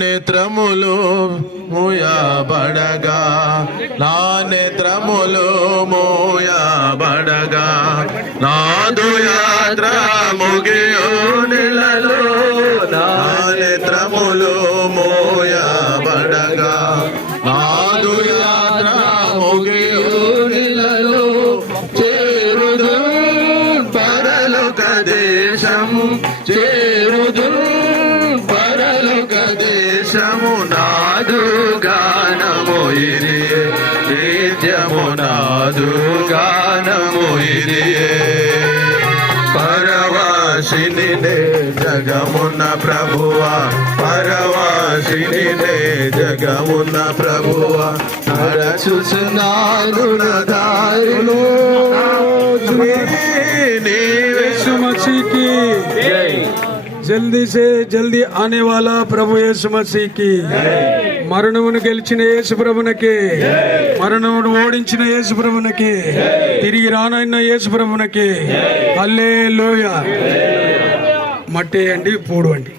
నేత్రములు మూయబడగా, నా నేత్రములు మూయబడగా, నాదు యాత్ర ముగియు నెలలో, నా నేత్రములు మూయబడగా, నాదు యాత్ర ముగియు నెలలో, చేరుదు పరలోక దేశము, చేరుదు పరలోక దేశము, నాదు గానము ఇరియే, నిత్యము నాదు గానము ఇరియే. పరవాసిని జగమున్న ప్రభువా, పరవాసిని జగమున్న ప్రభువా, నరచుచున్నారు దారులు यीशु मसीह की जल्दी से जल्दी आने वाला प्रभु यीशु मसीह की మరణమును గెలిచిన యేసు ప్రభువునికి, మరణమును ఓడించిన యేసు ప్రభువునికి, తిరిగి రానైన యేసు ప్రభువునికి హల్లెలూయా. మట్టేయండి, పూడండి.